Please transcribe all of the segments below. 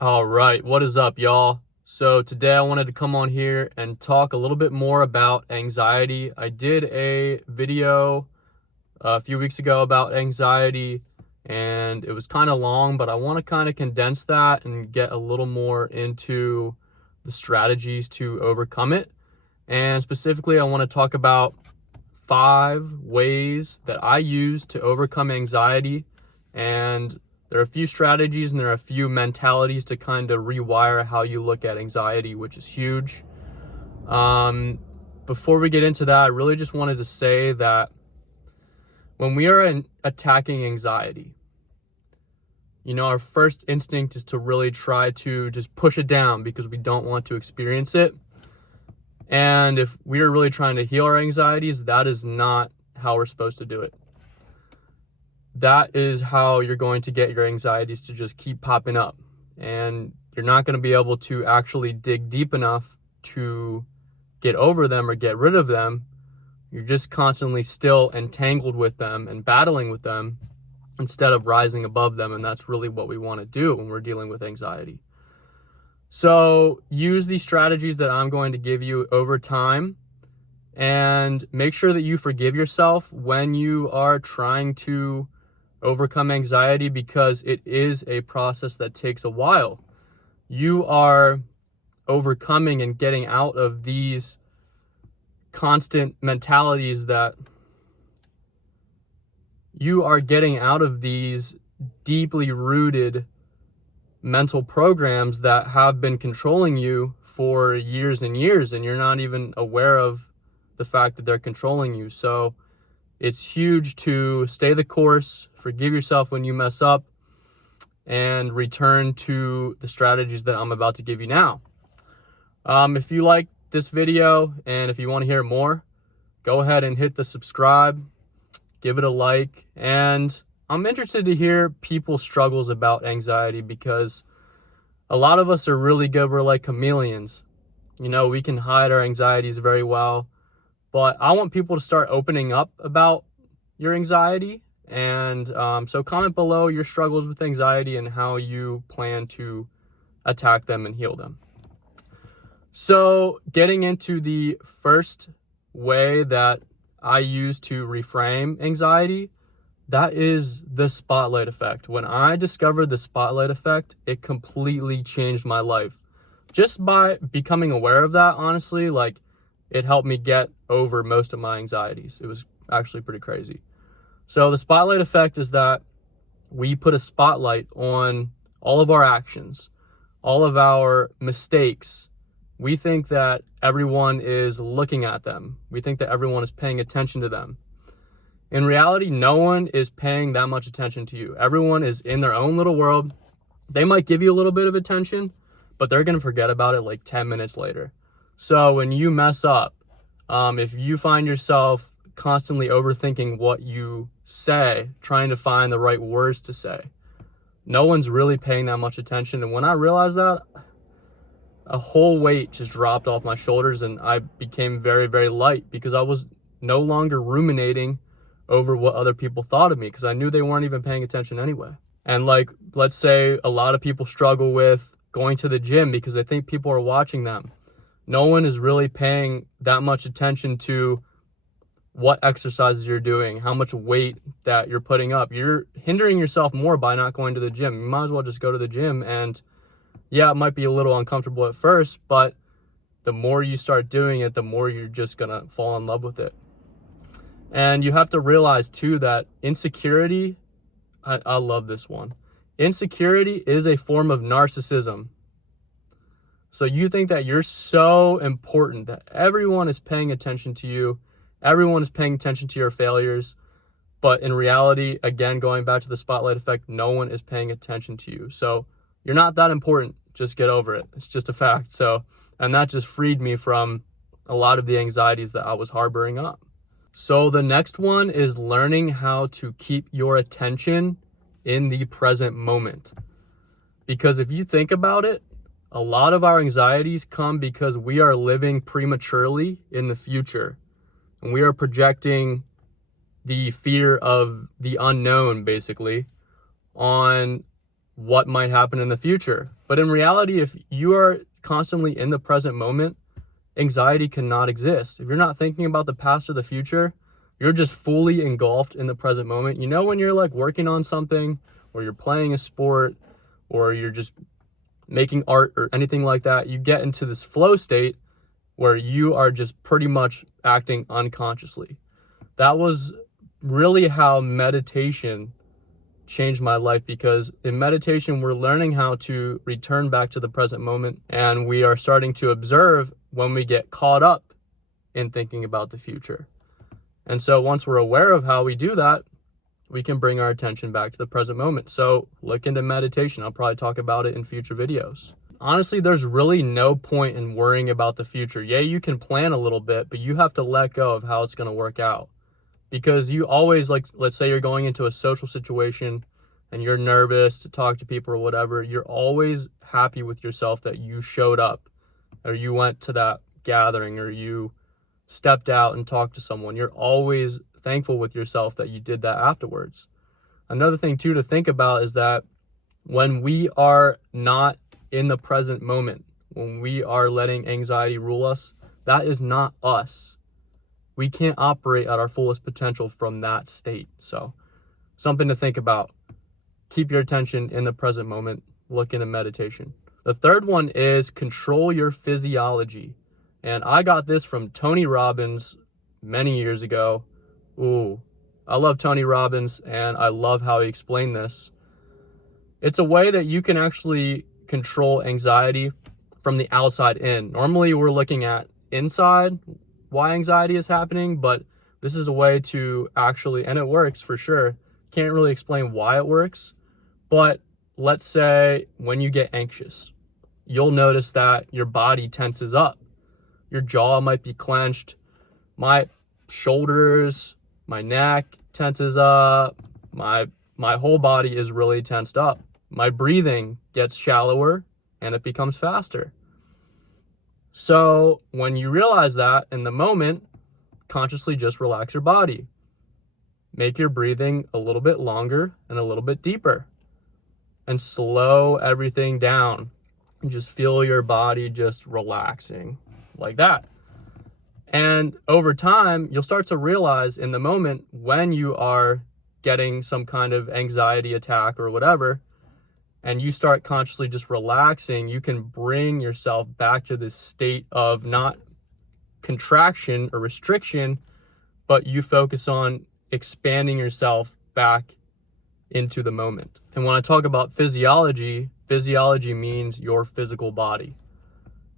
All right, what is up, y'all? So today I wanted to come on here and talk a little bit more about anxiety. I did a video a few weeks ago about anxiety, and it was kind of long, but I want to kind of condense that and get a little more into the strategies to overcome it. And specifically, I want to talk about 5 ways that I use to overcome anxiety. And there are a few strategies and there are a few mentalities to kind of rewire how you look at anxiety, which is huge. Before we get into that, I really just wanted to say that when we are attacking anxiety, our first instinct is to really try to just push it down because we don't want to experience it. And if we are really trying to heal our anxieties, that is not how we're supposed to do it. That is how you're going to get your anxieties to just keep popping up. And you're not going to be able to actually dig deep enough to get over them or get rid of them. You're just constantly still entangled with them and battling with them instead of rising above them. And that's really what we want to do when we're dealing with anxiety. So use these strategies that I'm going to give you over time, and make sure that you forgive yourself when you are trying to overcome anxiety, because it is a process that takes a while. You are overcoming and getting out of these constant mentalities that you are getting out of these deeply rooted mental programs that have been controlling you for years and years, and you're not even aware of the fact that they're controlling you. So it's huge to stay the course, forgive yourself when you mess up, and return to the strategies that I'm about to give you now. If you like this video and if you want to hear more, go ahead and hit the subscribe, give it a like, and I'm interested to hear people's struggles about anxiety, because a lot of us are really good. We're like chameleons. We can hide our anxieties very well, but I want people to start opening up about your anxiety. And so comment below your struggles with anxiety and how you plan to attack them and heal them. So getting into the first way that I use to reframe anxiety, that is the spotlight effect. When I discovered the spotlight effect, it completely changed my life. Just by becoming aware of that, honestly, it helped me get over most of my anxieties. It was actually pretty crazy. So the spotlight effect is that we put a spotlight on all of our actions, all of our mistakes. We think that everyone is looking at them. We think that everyone is paying attention to them. In reality, no one is paying that much attention to you. Everyone is in their own little world. They might give you a little bit of attention, but they're going to forget about it like 10 minutes later. So when you mess up, if you find yourself constantly overthinking what you say, trying to find the right words to say, no one's really paying that much attention. And when I realized that, a whole weight just dropped off my shoulders, and I became very, very light, because I was no longer ruminating over what other people thought of me, because I knew they weren't even paying attention anyway. And let's say a lot of people struggle with going to the gym because they think people are watching them. No one is really paying that much attention to what exercises you're doing, how much weight that you're putting up. You're hindering yourself more by not going to the gym. You might as well just go to the gym. And yeah, it might be a little uncomfortable at first, but the more you start doing it, the more you're just gonna fall in love with it. And you have to realize too that insecurity, I love this one. Insecurity is a form of narcissism. So you think that you're so important, that everyone is paying attention to you, everyone is paying attention to your failures, but in reality, again, going back to the spotlight effect, no one is paying attention to you. So you're not that important. Just get over it. It's just a fact. And that just freed me from a lot of the anxieties that I was harboring up. So the next one is learning how to keep your attention in the present moment. Because if you think about it, a lot of our anxieties come because we are living prematurely in the future. And we are projecting the fear of the unknown, basically, on what might happen in the future. But in reality, if you are constantly in the present moment, anxiety cannot exist. If you're not thinking about the past or the future, you're just fully engulfed in the present moment. You know, when you're like working on something, or you're playing a sport, or you're just making art or anything like that, you get into this flow state where you are just pretty much acting unconsciously. That was really how meditation changed my life, because in meditation, we're learning how to return back to the present moment, and we are starting to observe when we get caught up in thinking about the future. And so once we're aware of how we do that, we can bring our attention back to the present moment. So look into meditation. I'll probably talk about it in future videos. Honestly, there's really no point in worrying about the future. Yeah, you can plan a little bit, but you have to let go of how it's going to work out. Because you always, like, let's say you're going into a social situation and you're nervous to talk to people or whatever, you're always happy with yourself that you showed up, or you went to that gathering, or you stepped out and talked to someone. You're always thankful with yourself that you did that afterwards. Another thing too to think about is that when we are not in the present moment, when we are letting anxiety rule us, that is not us. We can't operate at our fullest potential from that state. So something to think about. Keep your attention in the present moment. Look into meditation. The third one is control your physiology. And I got this from Tony Robbins many years ago. Ooh, I love Tony Robbins, and I love how he explained this. It's a way that you can actually control anxiety from the outside in. Normally, we're looking at inside why anxiety is happening, but this is a way to actually, and it works for sure. Can't really explain why it works, but let's say when you get anxious, you'll notice that your body tenses up. Your jaw might be clenched. My shoulders, my neck tenses up. My whole body is really tensed up. My breathing gets shallower and it becomes faster. So when you realize that in the moment, consciously just relax your body. Make your breathing a little bit longer and a little bit deeper, and slow everything down. And just feel your body just relaxing like that. And over time, you'll start to realize in the moment when you are getting some kind of anxiety attack or whatever, and you start consciously just relaxing, you can bring yourself back to this state of not contraction or restriction, but you focus on expanding yourself back into the moment. And when I talk about physiology, physiology means your physical body.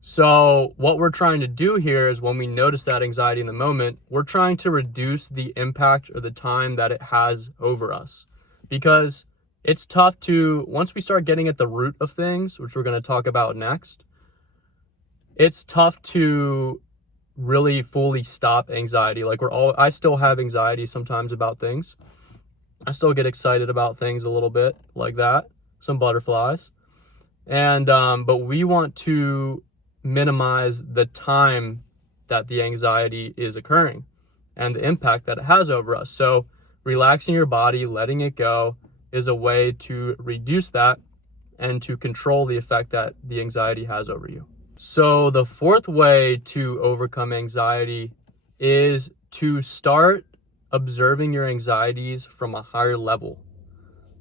So what we're trying to do here is when we notice that anxiety in the moment, we're trying to reduce the impact or the time that it has over us. Because it's tough to, once we start getting at the root of things, which we're going to talk about next, it's tough to really fully stop anxiety. Like I still have anxiety sometimes about things. I still get excited about things a little bit like that, some butterflies. And, but we want to minimize the time that the anxiety is occurring and the impact that it has over us. So relaxing your body, letting it go is a way to reduce that and to control the effect that the anxiety has over you. So the fourth way to overcome anxiety is to start observing your anxieties from a higher level.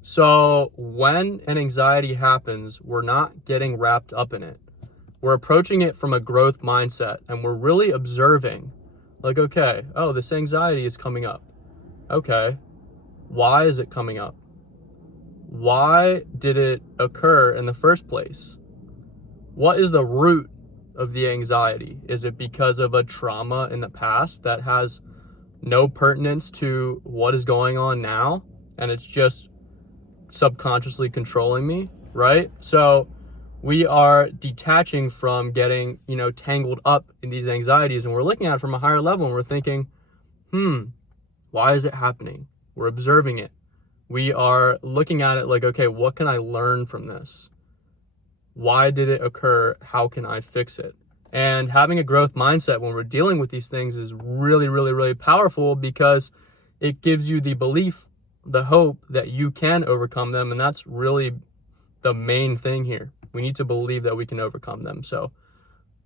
So when an anxiety happens, we're not getting wrapped up in it. We're approaching it from a growth mindset, and we're really observing, like, okay, oh, this anxiety is coming up. Okay, why is it coming up? Why did it occur in the first place? What is the root of the anxiety? Is it because of a trauma in the past that has no pertinence to what is going on now, and it's just subconsciously controlling me, right? So we are detaching from getting, tangled up in these anxieties, and we're looking at it from a higher level, and we're thinking, why is it happening? We're observing it. We are looking at it like, okay, what can I learn from this? Why did it occur? How can I fix it? And having a growth mindset when we're dealing with these things is really, really, really powerful, because it gives you the belief, the hope that you can overcome them. And that's really the main thing here. We need to believe that we can overcome them. So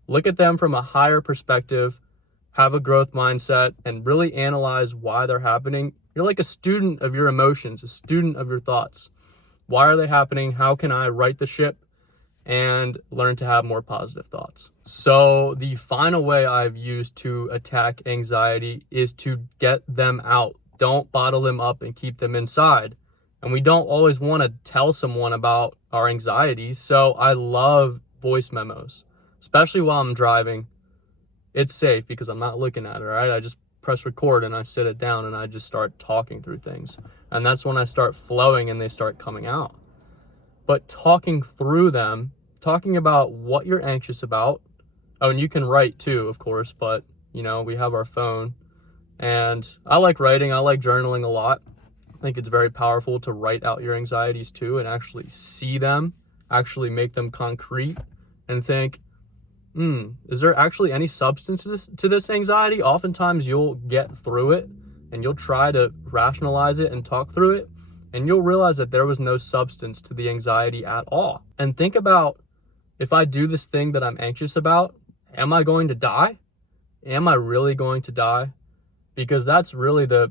look at them from a higher perspective, have a growth mindset, and really analyze why they're happening. You're like a student of your emotions, a student of your thoughts. Why are they happening? How can I right the ship and learn to have more positive thoughts? So the final way I've used to attack anxiety is to get them out. Don't bottle them up and keep them inside. And we don't always want to tell someone about our anxieties. So I love voice memos, especially while I'm driving. It's safe because I'm not looking at it, right? I just press record and I sit it down and I just start talking through things. And that's when I start flowing and they start coming out. But talking through them, talking about what you're anxious about. Oh, and you can write too, of course, but we have our phone. And I like writing, I like journaling a lot. I think it's very powerful to write out your anxieties too and actually see them, actually make them concrete and think, is there actually any substance to this anxiety? Oftentimes you'll get through it and you'll try to rationalize it and talk through it, and you'll realize that there was no substance to the anxiety at all. And think about, if I do this thing that I'm anxious about, am I going to die? Am I really going to die? Because that's really the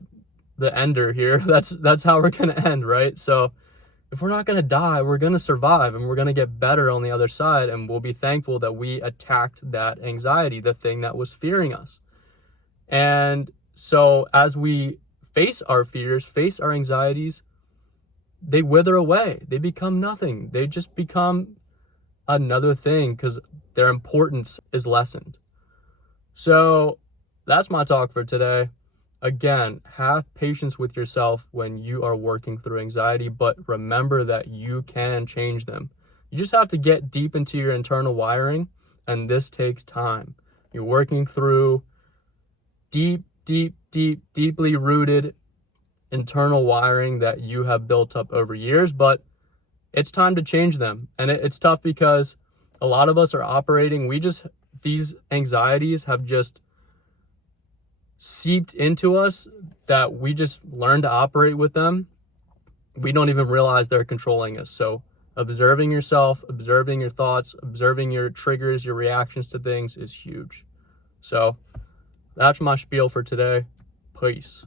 ender here. That's how we're going to end, right? So if we're not going to die, we're going to survive and we're going to get better on the other side, and we'll be thankful that we attacked that anxiety, the thing that was fearing us. And so as we face our fears, face our anxieties, they wither away. They become nothing. They just become another thing because their importance is lessened. So that's my talk for today. Again, have patience with yourself when you are working through anxiety, but remember that you can change them. You just have to get deep into your internal wiring, and this takes time. You're working through deeply rooted internal wiring that you have built up over years, but it's time to change them. And it's tough because a lot of us are operating, these anxieties have just seeped into us that we just learn to operate with them. We don't even realize they're controlling us. So observing yourself, observing your thoughts, observing your triggers, your reactions to things is huge. So that's my spiel for today. Peace.